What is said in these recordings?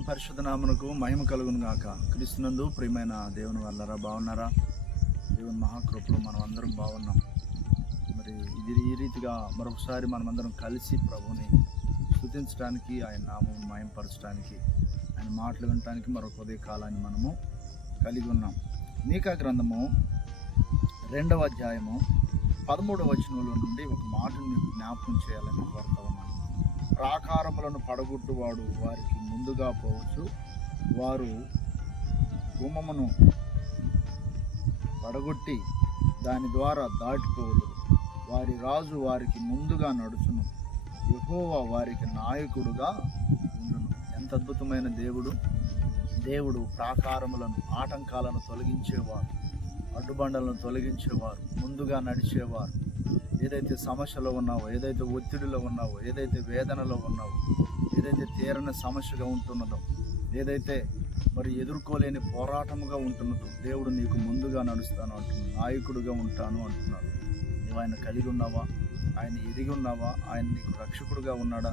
దేవుని పరిశుద్ధ నామనకు మహిమ కలుగును గాక క్రీస్తునందు ప్రియమైన దేవుని వల్లరా బాగున్నారా దేవుని మహాకృపలో మనం అందరం బాగున్నాం మరి ఇది ఈ రీతిగా మరొకసారి మనమందరం కలిసి ప్రభుని స్థుతించడానికి ఆయన నామం మాయంపరచడానికి ఆయన మాటలు వినడానికి మరొక ఉదయ కాలాన్ని మనము కలిగి ఉన్నాం నీకా గ్రంథము రెండవ అధ్యాయము పదమూడవ వచనంలో నుండి ఒక మాటను మీకు జ్ఞాపకం చేయాలని కోరుతా ఉన్నాను ప్రాకారములను పడగొట్టువాడు వారికి ముందుగా పోవచ్చు వారు గుమ్మమును పడగొట్టి దాని ద్వారా దాటిపోదు వారి రాజు వారికి ముందుగా నడుచును యహోవా వారికి నాయకుడుగా ఉండును ఎంత అద్భుతమైన దేవుడు దేవుడు ప్రాకారములను ఆటంకాలను తొలగించేవారు అడ్డుబండలను తొలగించేవారు ముందుగా నడిచేవారు ఏదైతే సమస్యలో ఉన్నావో ఏదైతే ఒత్తిడిలో ఉన్నావో ఏదైతే వేదనలో ఉన్నావో ఏదైతే తీరని సమస్యగా ఉంటున్నదో ఏదైతే మరి ఎదుర్కోలేని పోరాటముగా ఉంటున్నదో దేవుడు నీకు ముందుగా నడుస్తాను అంటున్నాడు నాయకుడిగా ఉంటాను అంటున్నాడు నువ్వు ఆయన కలిగి ఉన్నావా ఆయన ఎదిగి ఉన్నావా ఆయన నీకు రక్షకుడుగా ఉన్నాడా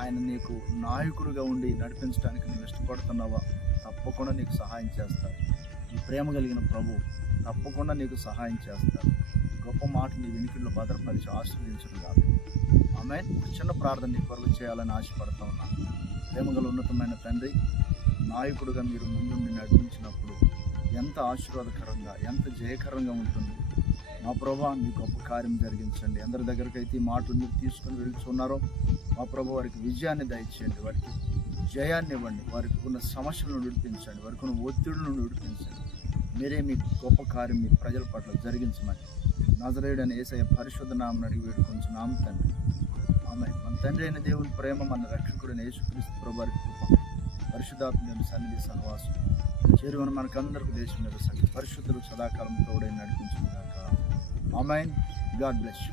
ఆయన నీకు నాయకుడుగా ఉండి నడిపించడానికి నువ్వు ఇష్టపడుతున్నావా తప్పకుండా నీకు సహాయం చేస్తాడు ప్రేమ కలిగిన ప్రభు తప్పకుండా నీకు సహాయం చేస్తాడు గొప్ప మాటని నీ వెనుకల్లో భద్రపరిచి ఆశీర్వదించడం కాదు ఆమె ఒక చిన్న ప్రార్థన నీ కొరకు చేయాలని ఆశపడుతూ ఉన్నాను ప్రేమగల ఉన్నతమైన తండ్రి నాయకుడుగా మీరు ముందుండి నడిపించినప్పుడు ఎంత ఆశీర్వాదకరంగా ఎంత జయకరంగా ఉంటుంది మా ప్రభా మీ గొప్ప కార్యం జరిగించండి అందరి దగ్గరికి అయితే ఈ మాటలు మీరు తీసుకొని వెళ్తున్నారో మా ప్రభు వారికి విజయాన్ని దయచేయండి వారికి జయాన్ని ఇవ్వండి వారికి ఉన్న సమస్యలను విడిపించండి వారికి ఉన్న ఒత్తిడులను విడిపించండి మీరే మీ గొప్ప కార్యం మీ ప్రజల పట్ల జరిగించమని నజరేయుడు అని ఏసయ పరిశుద్ధ నామం అడిగి కొంచెం నామ తండ్రి ఆమె మన తండ్రి అయిన దేవుని ప్రేమ మన రక్షకుడిని యేసుక్రీస్తు ప్రభారి కృప పరిశుద్ధాత్మ సన్నిధి సహవాసం చేరువని మనకందరికి దేశం మీద సకల పరిశుద్ధులు సదాకాలం తోడై నడిపించుకున్నాక ఆమె గాడ్ బ్లెస్